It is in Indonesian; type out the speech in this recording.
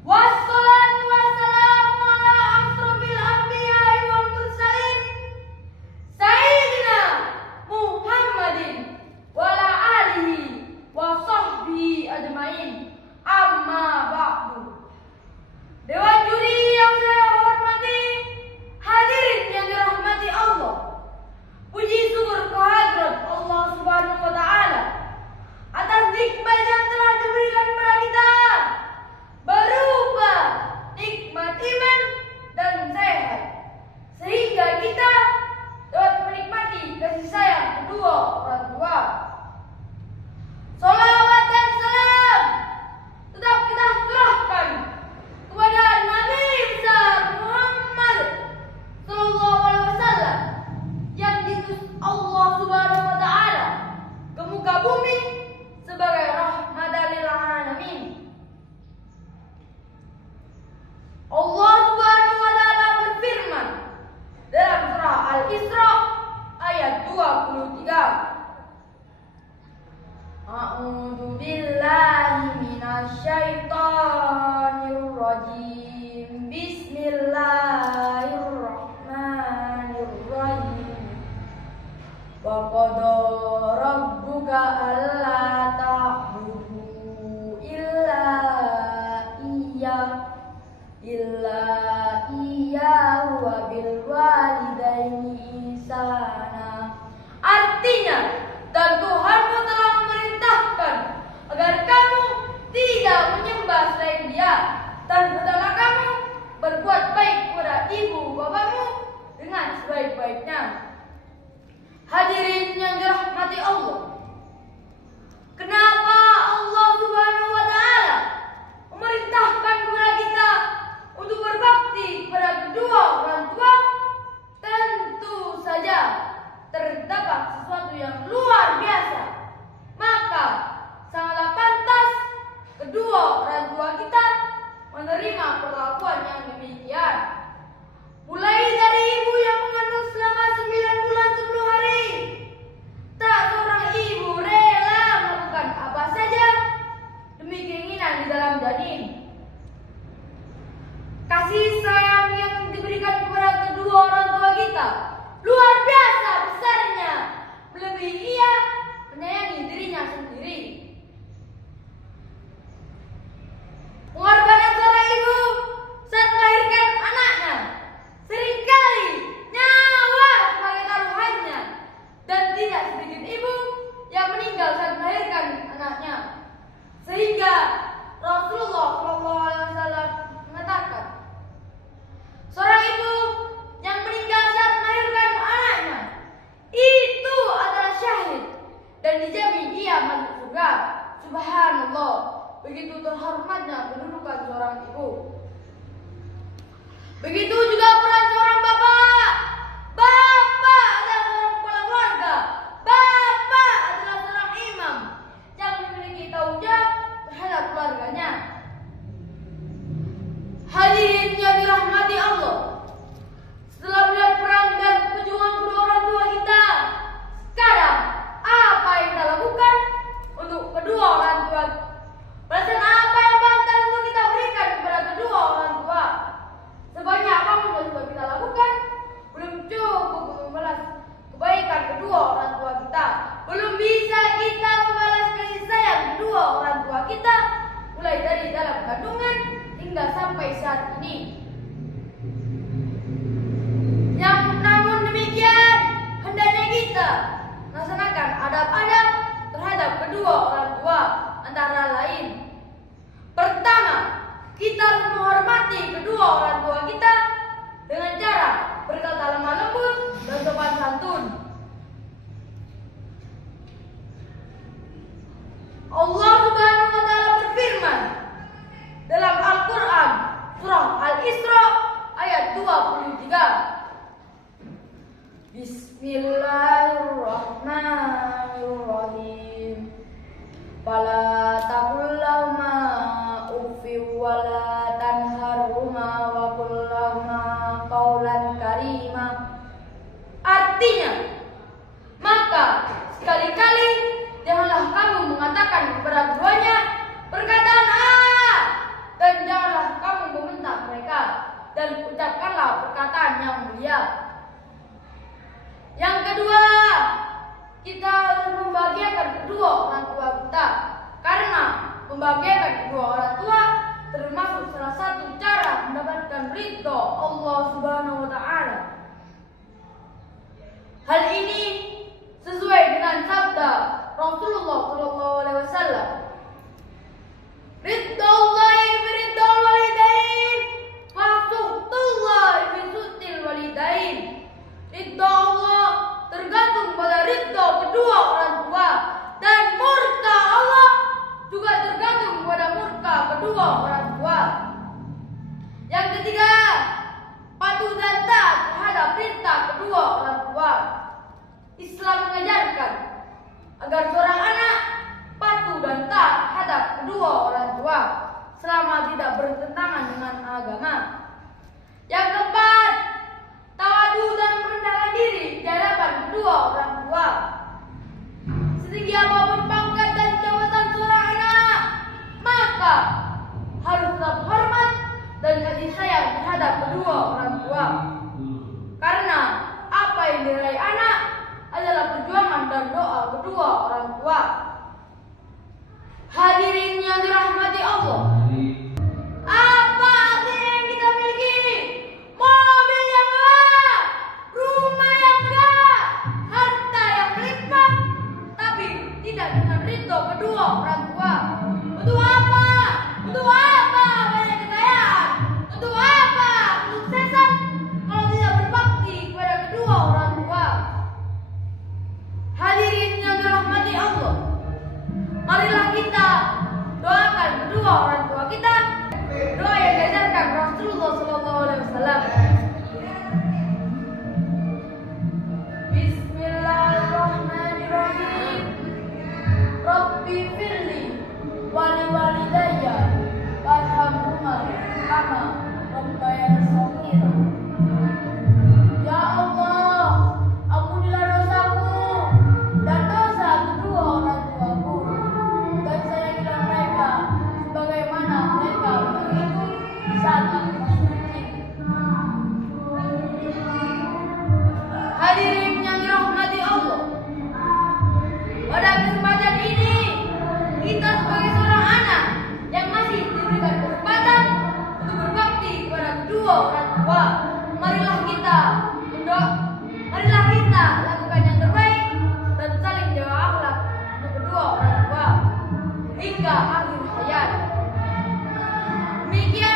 Wassalatu wassalamu ala asrofil anbiya'i wal mursalin Sayyidina Muhammadin wa ala alihi wa sahbihi ajmain. Amma ba'du. Dewan juri yang saya hormati, hadirin yang dirahmati Allah, puji syukur kehadirat Allah Subhanahu wa Ta'ala atas nikmat yang telah diberikan kepada kita, berupa nikmat iman dan sehat, sehingga kita dapat menikmati kasih sayang kedua orang tua. Salawat dan salam tetap kita curahkan kepada Nabi besar Muhammad sallallahu alaihi wasallam yang diutus Allah Subhanahu wa Ta'ala ke muka bumi sebagai rahmatan lil alamin. Allah Subhanahu wa Ta'ala berfirman dalam surah Al-Isra ayat 23. A'udzu billahi minasy syaithanir rajim. Bismillahirrahmanirrahim. Wa qada rabbuka alla ta'budu illa iyyahu wa bil walidaini ihsana. Artinya, dan Tuhanmu telah memerintahkan agar kamu tidak menyembah selain Dia, dan hendaklah kamu berbuat baik kepada ibu bapamu dengan sebaik-baiknya. Hadirin yang dirahmati Allah, kenapa Allah Subhanahu wa Ta'ala memerintahkan kepada kita untuk berbakti kepada kedua orang tua? Tentu saja terdapat sesuatu yang luar biasa. Maka sangatlah pantas kedua orang tua kita menerima perlakuan yang demikian. Mulai dari ibu yang mengandung selama 9 bulan 10 hari, tak seorang ibu rela melakukan apa saja demi keinginan di dalam janin. Kasih sayang yang diberikan kepada kedua orang tua kita luar biasa besarnya, melebihi ia menyayangi dirinya sendiri. Pengorbanan seorang ibu saat melahirkan anaknya seringkali nyawa sebagai taruhannya, dan tidak sedikit ibu yang meninggal saat melahirkan anaknya, sehingga Rasulullah SAW mengatakan, seorang ibu yang meninggal saat melahirkan anaknya itu adalah syahid dan dijamin ia masuk surga. Subhanallah, begitu terhormatnya kedudukan seorang ibu. Begitu juga peran seorang bapak. Bapak adalah seorang kepala keluarga. Bapak adalah seorang imam yang memiliki tanggung jawab terhadap keluarganya. Hadirin yang dirahmati Allah, setelah melihat peran dan perjuangan kedua orang tua kita, sekarang apa yang kita lakukan untuk kedua orang tua? Balasan apa yang pantas untuk kita berikan kepada kedua orang tua? Sebanyak apapun yang sudah kita lakukan, belum cukup untuk membalas kebaikan kedua orang tua kita. Belum bisa kita membalas kasih sayang kedua orang tua kita, mulai dari dalam kandungan hingga sampai saat ini. Namun demikian, hendaknya kita melaksanakan adab-adab terhadap kedua orang tua, antara lain: pertama, kita harus menghormati kedua orang tua kita dengan cara berkata lemah lembut dan sopan santun. Allah Subhanahu wa Ta'ala berfirman dalam Al-Quran surah Al-Isra ayat 23. Bismillahirrahmanirrahim. Fala taqul lahuma uffin wa la tanharhuma wa qul lahuma qawlan karima. Artinya, maka sekali-kali janganlah kamu mengatakan kepada keduanya perkataan membahagiakan kedua orang tua termasuk salah satu cara mendapatkan ridho Allah Subhanahu wa taala. Hal ini sesuai dengan sabda Rasulullah sallallahu alaihi wasallam. Ridhollahi bi ridhol walidain wa sukhtullahi bi sukhtil walidain. Ridho Allah tergantung pada ridho kedua orang tua, dan murka Allah juga tergantung pada murka kedua orang tua. Yang ketiga, patuh dan taat terhadap perintah kedua orang tua. Islam mengajarkan agar seorang anak patuh dan taat terhadap kedua orang tua selama tidak bertentangan dengan agama. Yang keempat, tawadu dan merendahkan diri di hadapan kedua orang tua. Setinggi apapun pangkat dan jabatan seorang anak, maka harus tetap hormat dan kasih sayang terhadap kedua orang tua. Karena apa yang diraih anak adalah perjuangan dan doa kedua orang tua. Hadirin yang dirahmati Allah, apa artinya yang kita miliki? Mobil yang megah, rumah yang megah, harta yang melimpah, tapi tidak dengan ridho kedua orang tua. Untuk apa? Untuk apa banyak kekayaan? Untuk apa kesuksesan kalau tidak berbakti kepada kedua orang tua? Hadirin yang dirahmati Allah, marilah kita doakan kedua orang tua kita doa yang diajarkan Rasulullah SAW. Bismillahirrahmanirrahim. Rabbi firli wali walidayya warhamhuma kama rabbayani shaghira. Ya Allah, ampunilah dosaku dan dosa kedua orang tuaku, dan sayangilah mereka sebagaimana mereka mengikut saat aku masih kecil. Hadirin yang dirahmati Allah, pada kesempatan ini kita sebagai seorang anak yang masih diberikan kesempatan untuk berbakti kepada kedua orang tua, marilah kita lakukan yang terbaik dan saling jaga akhlak untuk kedua orang tua hingga akhir hayat. Demikian